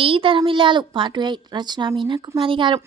ఈ తరమిల్లాలు పాటు ఎయిట్ రచన మీనా కుమారి గారు.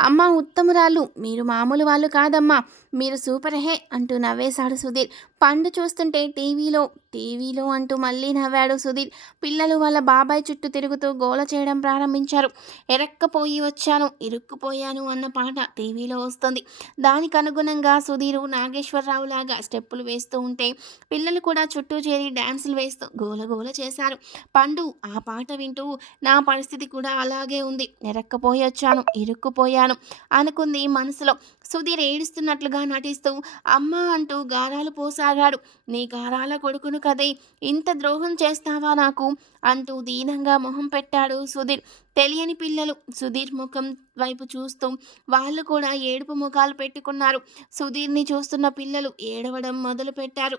అమ్మ ఉత్తమురాలు మీరు మామూలు వాళ్ళు కాదమ్మా మీరు సూపర్ హే అంటూ నవ్వేశాడు సుధీర్. పండు చూస్తుంటే టీవీలో టీవీలో అంటూ మళ్ళీ నవ్వాడు సుధీర్. పిల్లలు వాళ్ళ బాబాయ్ చుట్టూ తిరుగుతూ గోల చేయడం ప్రారంభించారు. ఎరక్కపోయి వచ్చాను ఇరుక్కుపోయాను అన్న పాట టీవీలో వస్తుంది. దానికి అనుగుణంగా సుధీరు నాగేశ్వరరావు లాగా స్టెప్పులు వేస్తూ ఉంటే పిల్లలు కూడా చుట్టూ చేరి డ్యాన్సులు వేస్తూ గోల గోల చేశారు. పండు ఆ పాట వింటూ నా పరిస్థితి కూడా అలాగే ఉంది. ఎరక్కపోయి వచ్చాను ఇరుక్కుపోయాను అనుకుంది మనసులో. సుధీర్ ఏడుస్తున్నట్లుగా నటిస్తూ అమ్మ అంటూ గారాలు పోసాగాడు. నీ గారాల కొడుకును కదే ఇంత ద్రోహం చేస్తావా నాకు? అంటూ దీనంగా మొహం పెట్టాడు సుధీర్. తెలియని పిల్లలు సుధీర్ ముఖం వైపు చూస్తూ వాళ్ళు కూడా ఏడుపు ముఖాలు పెట్టుకున్నారు. సుధీర్ని చూస్తున్న పిల్లలు ఏడవడం మొదలు పెట్టారు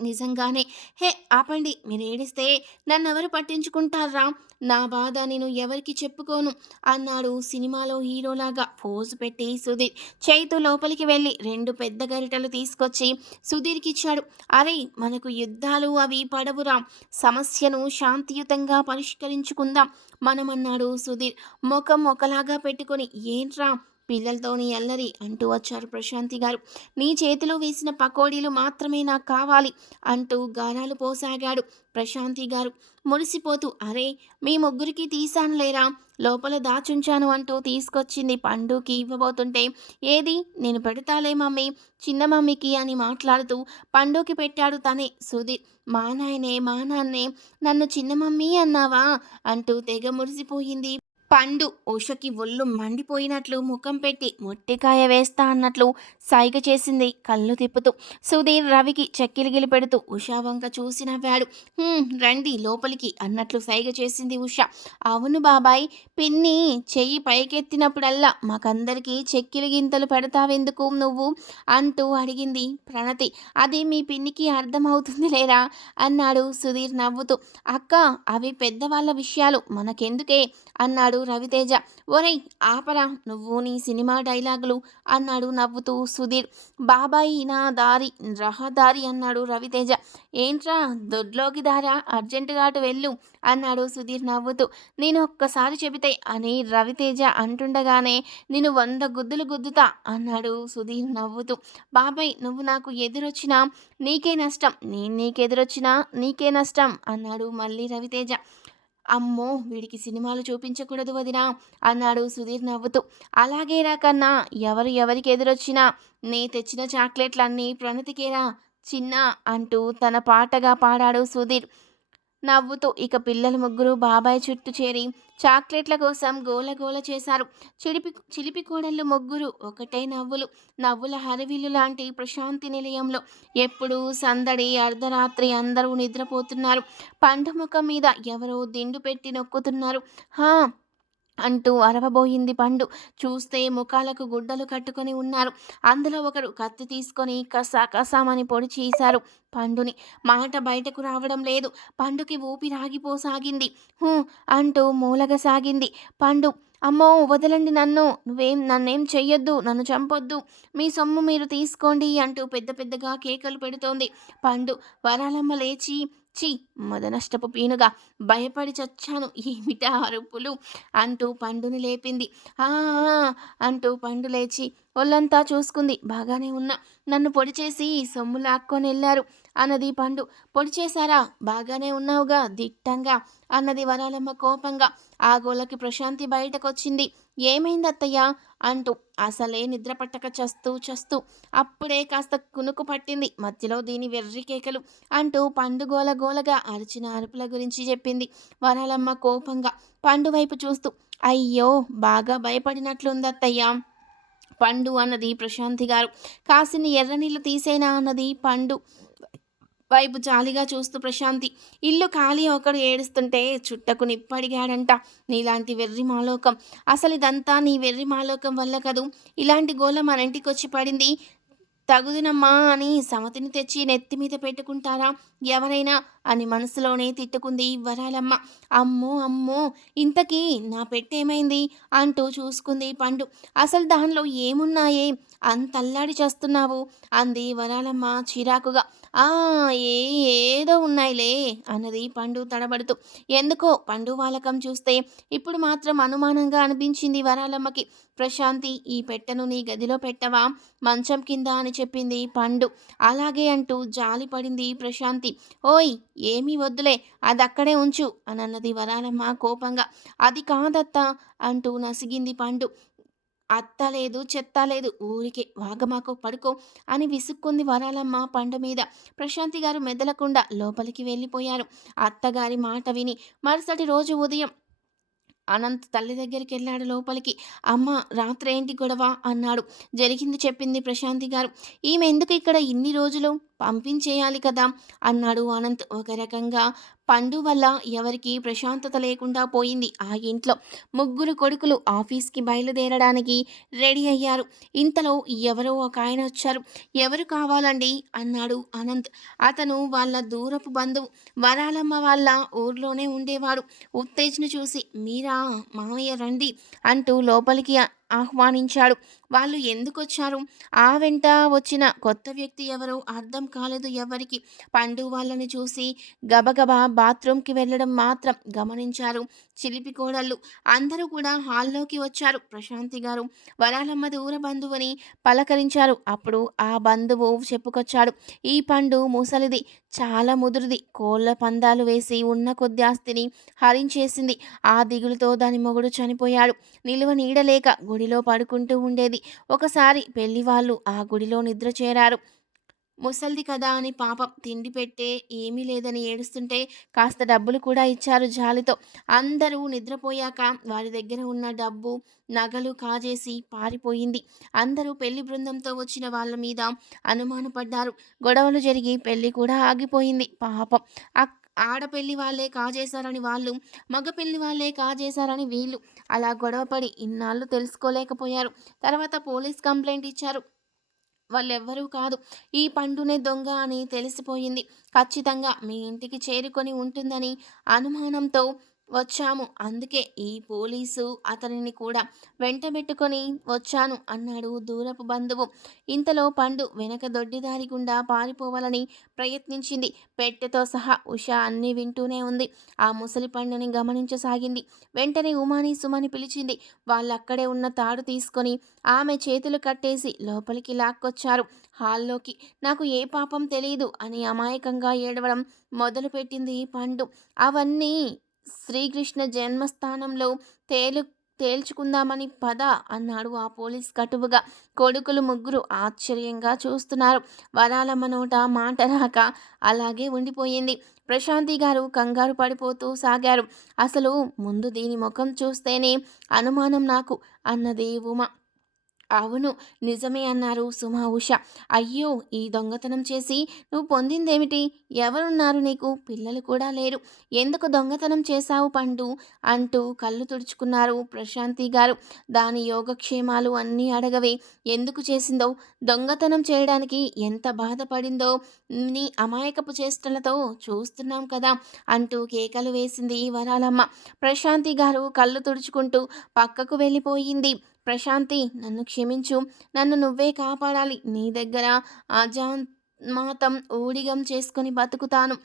నిజంగానే. హే ఆపండి. మీరు ఏడిస్తే నన్ను ఎవరు పట్టించుకుంటారా? నా బాధ నేను ఎవరికి చెప్పుకోను. అన్నాడు సినిమాలో హీరోలాగా పోజు పెట్టి సుధీర్. చైతు లోపలికి వెళ్ళి రెండు పెద్ద గరిటలు తీసుకొచ్చి సుధీర్కి ఇచ్చాడు అరే మనకు యుద్ధాలు అవి పడవురా. సమస్యను శాంతియుతంగా పరిష్కరించుకుందాం. మనమన్నాడు సుధీర్. ముఖం ఒకలాగా పెట్టుకొని ఏంట్రా? పిల్లలతోని అల్లరి అంటూ వచ్చారు ప్రశాంతి గారు. నీ చేతిలో వేసిన పకోడీలు మాత్రమే నాకు కావాలి అంటూ గానాలు పోసాగాడు ప్రశాంతి గారు. మురిసిపోతూ అరే మీ ముగ్గురికి తీసాను లేరా లోపల దాచుంచాను అంటూ తీసుకొచ్చింది పండుకి ఇవ్వబోతుంటే ఏది నేను పెడతాలే మమ్మీ చిన్న మమ్మీకి అని మాట్లాడుతూ పండుకి పెట్టాడు తనే. సుధీర్ మా నాయనే మా నాన్నే నన్ను చిన్న మమ్మీ అన్నావా? అంటూ తెగ మురిసిపోయింది పండు ఉషకి ఒళ్ళు మండిపోయినట్లు ముఖం పెట్టి మొట్టికాయ వేస్తా అన్నట్లు సైగ చేసింది కళ్ళు తిప్పుతూ. సుధీర్ రవికి చెక్కిలిగిలి పెడుతూ ఉషా వంక చూసి నవ్వాడు. రండి లోపలికి అన్నట్లు సైగ చేసింది ఉష. అవును బాబాయ్ పిన్ని చెయ్యి పైకెత్తినప్పుడల్లా మాకందరికీ చెక్కిలి గింతలు పెడతావెందుకు నువ్వు? అంటూ అడిగింది ప్రణతి. అది మీ పిన్నికి అర్థమవుతుంది లేరా అన్నాడు సుధీర్ నవ్వుతూ. అక్క అవి పెద్దవాళ్ళ విషయాలు మనకెందుకే? అన్నాడు రవితేజ ఒరేయ్ ఆపరా నువ్వు నీ సినిమా డైలాగులు అన్నాడు నవ్వుతూ సుధీర్. బాబాయి నా దారి రహదారి అన్నాడు రవితేజ. ఏంట్రా దొడ్లోకి దారా అర్జెంటుగా అటు వెళ్ళు అన్నాడు సుధీర్ నవ్వుతూ. నేను ఒక్కసారి చెబితే అని రవితేజ అంటుండగానే నేను వంద గుద్దులు గుద్దుతా అన్నాడు సుధీర్ నవ్వుతూ. బాబాయ్ నువ్వు నాకు ఎదురొచ్చినా నీకే నష్టం నేను నీకెదురొచ్చినా నీకే నష్టం అన్నాడు మళ్ళీ రవితేజ. అమ్మో వీడికి సినిమాలు చూపించకూడదు వదినా అన్నాడు సుధీర్ నవ్వుతూ. అలాగేరా కన్నా ఎవరు ఎవరికి ఎదురొచ్చినా నీ తెచ్చిన చాక్లెట్లన్నీ ప్రణతికేరా చిన్న అంటూ తన పాటగా పాడాడు సుధీర్. నవ్వుతూ ఇక పిల్లలు ముగ్గురు బాబాయ్ చుట్టూ చేరి చాక్లెట్ల కోసం గోల గోల చేశారు. చిలిపి చిలిపి కోడళ్ళు ముగ్గురు ఒకటే నవ్వులు. నవ్వుల హరివిల్లు లాంటి ప్రశాంతి నిలయంలో ఎప్పుడూ సందడి అర్ధరాత్రి అందరూ నిద్రపోతున్నారు. పండు ముఖం మీద ఎవరో దిండు పెట్టి నొక్కుతున్నారు. హా అంటూ అరవబోయింది పండు. చూస్తే ముఖాలకు గుడ్డలు కట్టుకొని ఉన్నారు. అందులో ఒకరు కత్తి తీసుకొని కసా కసామని పొడి చేశారు పండుని. మాట బయటకు రావడం లేదు. పండుకి ఊపిరాగిపోసాగింది హూ అంటూ మూలగసాగింది పండు. అమ్మో వదలండి నన్ను. నువ్వేం నన్నేం చెయ్యొద్దు. నన్ను చంపొద్దు. మీ సొమ్ము మీరు తీసుకోండి అంటూ పెద్ద పెద్దగా కేకలు పెడుతోంది పండు. వరాలమ్మ లేచి చీ మదనష్టపు పీనుగా భయపడి చచ్చాను. ఏమిటా అరుపులు అంటూ పండుని లేపింది. ఆ" అంటూ పండు లేచి ఒళ్ళంతా చూసుకుంది. బాగానే ఉన్నా. నన్ను పొడి చేసి సొమ్ము లాక్కొని వెళ్ళారు అన్నది పండు. పొడి చేశారా? బాగానే ఉన్నావుగా దిట్టంగా అన్నది వరాలమ్మ కోపంగా. ఆ గోలకి ప్రశాంతి బయటకొచ్చింది. ఏమైంది అత్తయ్య అంటూ. అసలే నిద్ర పట్టక చస్తూ చస్తూ. అప్పుడే కాస్త కునుకు పట్టింది. మధ్యలో దీని వెర్రి కేకలు అంటూ పండు గోల గోలగా అరిచిన అరుపుల గురించి చెప్పింది వరాలమ్మ కోపంగా. పండు వైపు చూస్తూ. అయ్యో బాగా భయపడినట్లుందత్తయ్యా. పండు అన్నది ప్రశాంతి గారు. కాసిన ఎర్ర నీళ్ళు తీసేనా అన్నది పండు వైపు జాలిగా చూస్తూ ప్రశాంతి. ఇల్లు ఖాళీ ఒకడు ఏడుస్తుంటే చుట్టకు నిప్పడిగాడంట నీలాంటి వెర్రి మాలోకం. అసలు ఇదంతా నీ వెర్రి మాలోకం వల్ల కదూ? ఇలాంటి గోళం మన ఇంటికి వచ్చి పడింది. తగుదినమ్మా అని సమతిని తెచ్చి నెత్తి మీద పెట్టుకుంటారా? ఎవరైనా అని మనసులోనే తిట్టుకుంది వరాలమ్మ. అమ్మో అమ్మో ఇంతకీ నా పెట్టేమైంది? అంటూ చూసుకుంది పండు. అసలు దానిలో ఏమున్నాయే? అంతల్లాడి చేస్తున్నావు? అంది వరాలమ్మ చిరాకుగా. ఆ ఏ ఏదో ఉన్నాయిలే అన్నది పండు తడబడుతూ. ఎందుకో పండు వాలకం చూస్తే ఇప్పుడు మాత్రం అనుమానంగా అనిపించింది వరాలమ్మకి. ప్రశాంతి ఈ పెట్టెను నీ గదిలో పెట్టవా? మంచం కింద అని చెప్పింది పండు. అలాగే అంటూ జాలి పడింది ప్రశాంతి. ఓయ్ ఏమీ వద్దులే అది అక్కడే ఉంచు అని అన్నది వరాలమ్మ కోపంగా. అది కాదత్తా అంటూ నసిగింది పండు. అత్త లేదు చెత్త లేదు ఊరికే వాగమాకో పడుకో అని విసుక్కుంది వరాలమ్మ పండు మీద. ప్రశాంతి గారు మెదలకుండా లోపలికి వెళ్ళిపోయారు. అత్తగారి మాట విని మరుసటి రోజు ఉదయం అనంత్ తల్లి దగ్గరికి వెళ్ళాడు లోపలికి. అమ్మ రాత్రేంటి గొడవ? అన్నాడు. జరిగింది చెప్పింది ప్రశాంతి గారు. ఈమె ఎందుకు ఇక్కడ ఇన్ని రోజులు? పంపించేయాలి కదా అన్నాడు అనంత్. ఒక రకంగా పండు వల్ల ఎవరికి ప్రశాంతత లేకుండా పోయింది ఆ ఇంట్లో. ముగ్గురు కొడుకులు ఆఫీస్కి బయలుదేరడానికి రెడీ అయ్యారు. ఇంతలో ఎవరో ఒక ఆయన వచ్చారు. ఎవరు కావాలండి? అన్నాడు అనంత్. అతను వాళ్ళ దూరపు బంధువు. వరాలమ్మ వాళ్ళ ఊర్లోనే ఉండేవాడు. ఉత్తేజ్ను చూసి మీరా మామయ్య రండి అంటూ లోపలికి ఆహ్వానించాడు. వాళ్ళు ఎందుకొచ్చారు? ఆ వెంట వచ్చిన కొత్త వ్యక్తి ఎవరు అర్థం కాలేదు ఎవరికి. పండు వాళ్ళని చూసి గబగబా బాత్రూమ్కి వెళ్ళడం మాత్రం గమనించారు చిలిపి కోడళ్ళు. అందరూ కూడా హాల్లోకి వచ్చారు. ప్రశాంతి గారు వరాలమ్మ దూర బంధువుని పలకరించారు. అప్పుడు ఆ బంధువు చెప్పుకొచ్చాడు. ఈ పండు ముసలిది చాలా ముదురుది. కోళ్ళ పందాలు వేసి ఉన్న కొద్ది ఆస్తిని హరించేసింది. ఆ దిగులుతో దాని మొగుడు చనిపోయాడు. నిలువ నీడలేక గుడిలో పడుకుంటూ ఉండేది. ఒకసారి పెళ్ళి వాళ్ళు ఆ గుడిలో నిద్ర చేరారు. ముసల్ది కదా అని పాపం తిండి పెట్టే ఏమీ లేదని ఏడుస్తుంటే కాస్త డబ్బులు కూడా ఇచ్చారు జాలితో. అందరూ నిద్రపోయాక వారి దగ్గర ఉన్న డబ్బు నగలు కాజేసి పారిపోయింది. అందరూ పెళ్ళి బృందంతో వచ్చిన వాళ్ళ మీద అనుమానపడ్డారు. గొడవలు జరిగి పెళ్ళి కూడా ఆగిపోయింది. పాపం ఆడపెళ్ళి వాళ్ళే కాజేశారని వాళ్ళు మగపెళ్ళి వాళ్ళే కాజేశారని వీళ్ళు అలా గొడవపడి ఇన్నాళ్ళు తెలుసుకోలేకపోయారు. తర్వాత పోలీస్ కంప్లైంట్ ఇచ్చారు. వాళ్ళెవ్వరూ కాదు. ఈ పండునే దొంగ అని తెలిసిపోయింది. ఖచ్చితంగా మీ ఇంటికి చేరుకొని ఉంటుందని అనుమానంతో వచ్చాము. అందుకే ఈ పోలీసు అతనిని కూడా వెంటబెట్టుకొని వచ్చాను అన్నాడు దూరపు బంధువు. ఇంతలో పండు వెనక దొడ్డిదారి గుండా పారిపోవాలని ప్రయత్నించింది. పెట్టెతో సహా ఉష అన్నీ వింటూనే ఉంది. ఆ ముసలి పండుని గమనించసాగింది. వెంటనే ఉమాని సుమని పిలిచింది. వాళ్ళక్కడే ఉన్న తాడు తీసుకొని ఆమె చేతులు కట్టేసి లోపలికి లాక్కొచ్చారు. హాల్లోకి నాకు ఏ పాపం తెలియదు అని అమాయకంగా ఏడవడం మొదలుపెట్టింది పండు. అవన్నీ శ్రీకృష్ణ జన్మస్థానంలో తేలు తేల్చుకుందామని పద అన్నాడు ఆ పోలీస్ కటువుగా. కొడుకులు ముగ్గురు ఆశ్చర్యంగా చూస్తున్నారు. వరాల మనోట మాట రాక అలాగే ఉండిపోయింది. ప్రశాంతి గారు కంగారు పడిపోతూ సాగారు. అసలు ముందు దీని ముఖం చూస్తేనే అనుమానం నాకు అన్నది ఉమా. అవును. నిజమే అన్నారు సుమా ఉష. అయ్యో ఈ దొంగతనం చేసి నువ్వు పొందిందేమిటి? ఎవరున్నారు నీకు? పిల్లలు కూడా లేరు. ఎందుకు దొంగతనం చేశావు పండు? అంటూ కళ్ళు తుడుచుకున్నారు ప్రశాంతి గారు. దాని యోగక్షేమాలు అన్నీ అడగవే. ఎందుకు చేసిందో? దొంగతనం చేయడానికి ఎంత బాధపడిందో? నీ అమాయకపు చేష్టలతో చూస్తున్నాం కదా అంటూ కేకలు వేసింది వరాలమ్మ. ప్రశాంతి గారు కళ్ళు తుడుచుకుంటూ పక్కకు వెళ్ళిపోయింది. ప్రశాంతి నన్ను క్షమించు. నన్ను నువ్వే కాపాడాలి. నీ దగ్గర అజామాతం ఊడిగం చేసుకొని బతుకుతాను.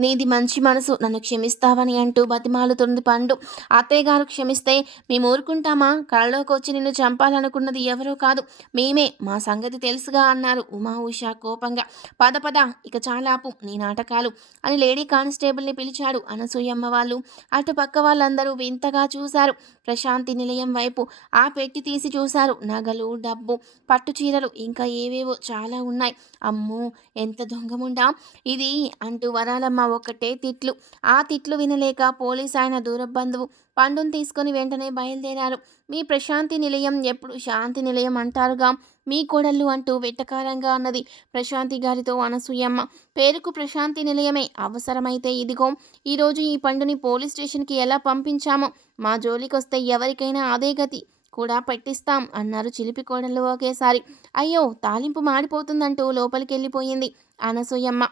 నీది మంచి మనసు నన్ను క్షమిస్తావని అంటూ బతిమాలుతుంది పండు. అత్తయ్య గారు క్షమిస్తే మేము ఊరుకుంటామా? కళ్ళలోకి వచ్చి నిన్ను చంపాలనుకున్నది ఎవరో కాదు. మేమే మా సంగతి తెలుసుగా అన్నారు ఉమా ఉష కోపంగా. పద పద ఇక చాలాపు నీ నాటకాలు అని లేడీ కానిస్టేబుల్ని పిలిచాడు అనసూయమ్మ వాళ్ళు. అటు పక్క వాళ్ళందరూ వింతగా చూశారు. ప్రశాంతి నిలయం వైపు ఆ పెట్టి తీసి చూశారు. నగలు డబ్బు పట్టు చీరలు ఇంకా ఏవేవో చాలా ఉన్నాయి. అమ్మో ఎంత దొంగముండా? ఇది అంటూ వరాలమ్మ ఒకటే తిట్లు. ఆ తిట్లు వినలేక పోలీస్ ఆయన దూరబంధువు పండును తీసుకొని వెంటనే బయలుదేరారు. మీ ప్రశాంతి నిలయం ఎప్పుడు శాంతి నిలయం అంటారుగా? మీ కోడళ్ళు అంటూ వెట్టకారంగా అన్నది ప్రశాంతి గారితో అనసూయమ్మ. పేరుకు ప్రశాంతి నిలయమే అవసరమైతే ఇదిగో ఈరోజు ఈ పండుని పోలీస్ స్టేషన్కి ఎలా పంపించామో? మా జోలికొస్తే ఎవరికైనా అదే గతి. కూడా పెట్టిస్తాం అన్నారు చిలిపి కోడళ్ళు ఒకేసారి. అయ్యో తాలింపు మాడిపోతుందంటూ లోపలికి వెళ్ళిపోయింది అనసూయమ్మ.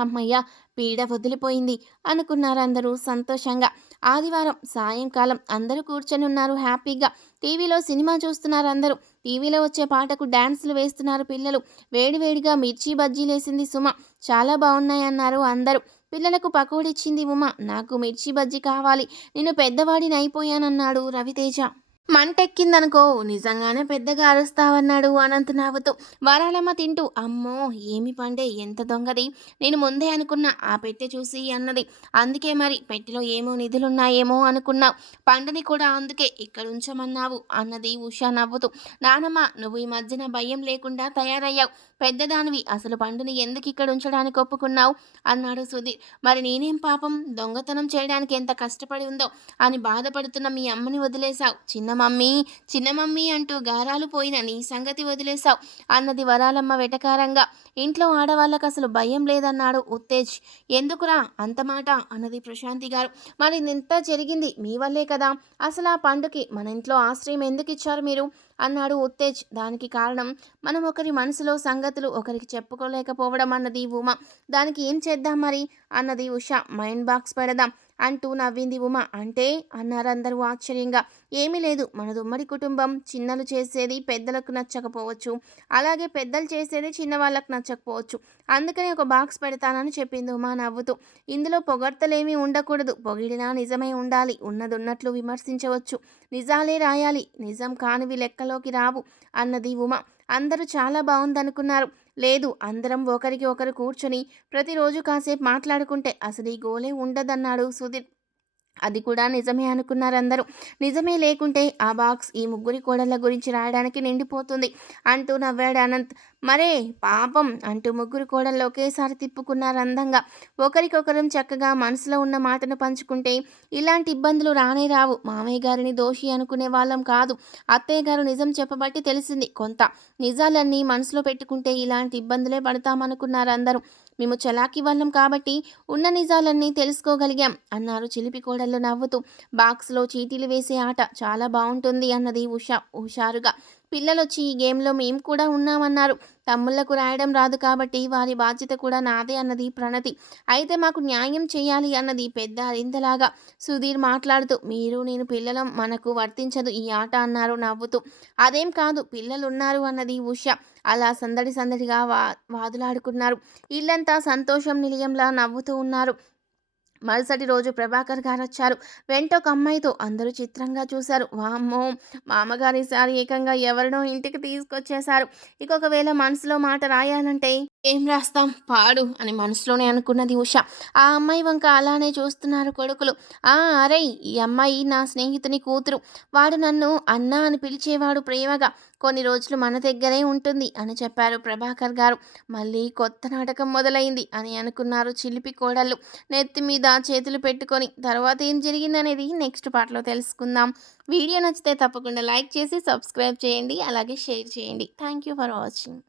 అమ్మయ్య పీడ వదిలిపోయింది అనుకున్నారు అందరూ సంతోషంగా. ఆదివారం సాయంకాలం అందరూ కూర్చొని ఉన్నారు హ్యాపీగా. టీవీలో సినిమా చూస్తున్నారు అందరూ టీవీలో వచ్చే పాటకు డ్యాన్సులు వేస్తున్నారు పిల్లలు. వేడివేడిగా మిర్చి బజ్జీలేసింది సుమ. చాలా బాగున్నాయి అన్నారు అందరూ. పిల్లలకు పకోడిచ్చింది ఉమ. నాకు మిర్చి బజ్జీ కావాలి. నేను పెద్దవాడిని అయిపోయానన్నాడు రవితేజ. మంటెక్కిందనుకో నిజంగానే పెద్దగా అరుస్తావన్నాడు అనంత్ నవ్వుతూ వరాలమ్మ తింటూ అమ్మో ఏమి పండే ఎంత దొంగది. నేను ముందే అనుకున్నా ఆ పెట్టె చూసి అన్నది. అందుకే మరి పెట్టెలో ఏమో నిధులున్నాయేమో అనుకున్నావు. పండని కూడా అందుకే ఇక్కడ ఉంచమన్నావు అన్నది ఉషా నవ్వుతూ. నానమ్మ నువ్వు ఈ మధ్యన భయం లేకుండా తయారయ్యావు. పెద్దదానివి. అసలు పండుని ఎందుకు ఇక్కడ ఉంచడానికి ఒప్పుకున్నావు? అన్నాడు సుధీర్. మరి నేనేం పాపం? దొంగతనం చేయడానికి ఎంత కష్టపడి ఉందో అని బాధపడుతున్న మీ అమ్మని వదిలేశావు. చిన్న మమ్మీ చిన్న మమ్మీ అంటూ గారాలు పోయిన నీ సంగతి వదిలేశావు అన్నది వరాలమ్మ వెటకారంగా. ఇంట్లో ఆడవాళ్ళకు అసలు భయం లేదన్నాడు ఉత్తేజ్. ఎందుకురా? అంత మాట? అన్నది ప్రశాంతి గారు. మరి ఇంత జరిగింది మీ వల్లే కదా. అసలు ఆ పండుకి మన ఇంట్లో ఆశ్రయం ఎందుకు ఇచ్చారు మీరు? అన్నాడు ఉత్తేజ్. దానికి కారణం మనం ఒకరి మనసులో సంగతులు ఒకరికి చెప్పుకోలేకపోవడం అన్నది ఉమ. దానికి ఏం చేద్దాం మరి? అన్నది ఉష. మైండ్ బాక్స్ పెడదాం. అంటూ నవ్వింది ఉమ. అంటే అన్నారు అందరూ ఆశ్చర్యంగా. ఏమీ లేదు. మనది ఉమ్మడి కుటుంబం చిన్నలు చేసేది పెద్దలకు నచ్చకపోవచ్చు. అలాగే పెద్దలు చేసేది చిన్నవాళ్ళకు నచ్చకపోవచ్చు. అందుకని ఒక బాక్స్ పెడతానని చెప్పింది ఉమా నవ్వుతూ. ఇందులో పొగడ్తలేమీ ఉండకూడదు. పొగిడినా నిజమే ఉండాలి. ఉన్నదున్నట్లు విమర్శించవచ్చు. నిజాలే రాయాలి. నిజం కానివి లెక్కలోకి రావు అన్నది ఉమ. అందరూ చాలా బాగుందనుకున్నారు. లేదు అందరం ఒకరికి ఒకరు కూర్చొని ప్రతిరోజు కాసేపు మాట్లాడుకుంటే అసలు ఈ గోలే ఉండదన్నాడు సుధీర్. అది కూడా నిజమే అనుకున్నారు అందరూ. నిజమే లేకుంటే ఆ బాక్స్ ఈ ముగ్గురి కోడళ్ళ గురించి రాయడానికి నిండిపోతుంది అంటూ నవ్వాడు అనంత్. మరే పాపం అంటూ ముగ్గురు కోడళ్ళు ఒకేసారి తిప్పుకున్నారు అందంగా. ఒకరికొకరం చక్కగా మనసులో ఉన్న మాటను పంచుకుంటే ఇలాంటి ఇబ్బందులు రానే రావు. మామయ్య గారిని దోషి అనుకునే వాళ్ళం కాదు. అత్తయ్య గారు నిజం చెప్పబట్టి తెలిసింది కొంత. నిజాలన్నీ మనసులో పెట్టుకుంటే ఇలాంటి ఇబ్బందులే పడతామనుకున్నారు అందరూ. మేము చలాకీ వాళ్ళం కాబట్టి ఉన్న నిజాలన్నీ తెలుసుకోగలిగాం అన్నారు చిలిపి కోడళ్ళు నవ్వుతూ. బాక్స్లో చీటీలు వేసే ఆట చాలా బాగుంటుంది అన్నది ఉషా హుషారుగా. పిల్లలు వచ్చి ఈ గేమ్లో మేము కూడా ఉన్నామన్నారు. తమ్ముళ్ళకు రాయడం రాదు కాబట్టి వారి బాధ్యత కూడా నాదే అన్నది ప్రణతి. అయితే మాకు న్యాయం చేయాలి అన్నది పెద్ద అరింతలాగా సుధీర్ మాట్లాడుతూ మీరు నేను పిల్లలం మనకు వర్తించదు ఈ ఆట అన్నారు నవ్వుతూ. అదేం కాదు పిల్లలు ఉన్నారు అన్నది ఉష. అలా సందడి సందడిగా వా వాదులాడుకున్నారు. ఇల్లంతా సంతోషం నిలయంలా నవ్వుతూ ఉన్నారు. మరుసటి రోజు ప్రభాకర్ గారు వచ్చారు. వెంట ఒక అమ్మాయితో అందరూ చిత్రంగా చూశారు. వామ్మో! మామగారి ఈసారి ఏకంగా ఎవరినో ఇంటికి తీసుకొచ్చేశారు. ఇక ఒకవేళ మనసులో మాట రాయాలంటే? ఏం రాస్తాం? పాడు అని మనసులోనే అనుకున్నది ఉష. ఆ అమ్మాయి వంక అలానే చూస్తున్నారు కొడుకులు. ఆ అరే ఈ అమ్మాయి నా స్నేహితుని కూతురు. వాడు నన్ను అన్నా అని పిలిచేవాడు ప్రేమగా. కొన్ని రోజులు మన దగ్గరే ఉంటుంది అని చెప్పారు ప్రభాకర్ గారు. మళ్ళీ కొత్త నాటకం మొదలైంది అని అనుకున్నారు చిలిపి కోడళ్ళు. నెత్తి మీద చేతులు పెట్టుకొని. తర్వాత ఏం జరిగిందనేది నెక్స్ట్ పార్ట్లో తెలుసుకుందాం. వీడియో నచ్చితే తప్పకుండా లైక్ చేసి సబ్స్క్రైబ్ చేయండి. అలాగే షేర్ చేయండి. Thank you for watching.